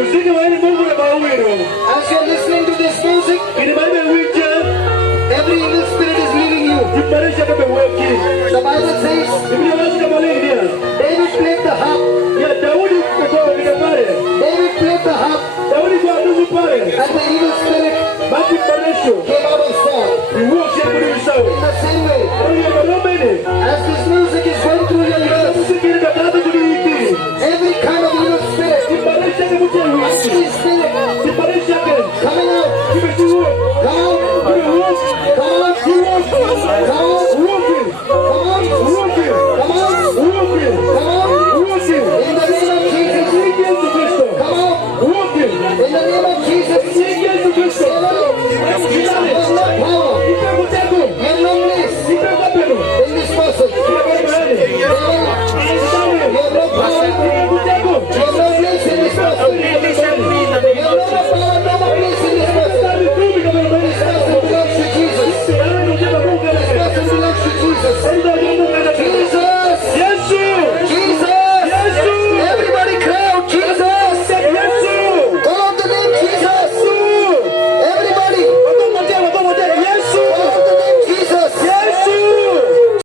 Muziki wa Mungu na mawiro. As you are listening to this music, Kinibebe wija. every evil spirit is leaving you. Jiparisha kama waki. The Bible says, Biblia inasema malengia. David played the harp. Ya Daudi kwa kitapare. David played the harp, Daudi kwa ndugu pale. and the evil spirit Baki paresho. came out of Saul. Iwote kuli sawa. In the same way, Daudi ya barobene. as this music is going through your ears, Muziki ni kama kuli hiki. every kind of evil spirit Jiparisha kama must waki. be still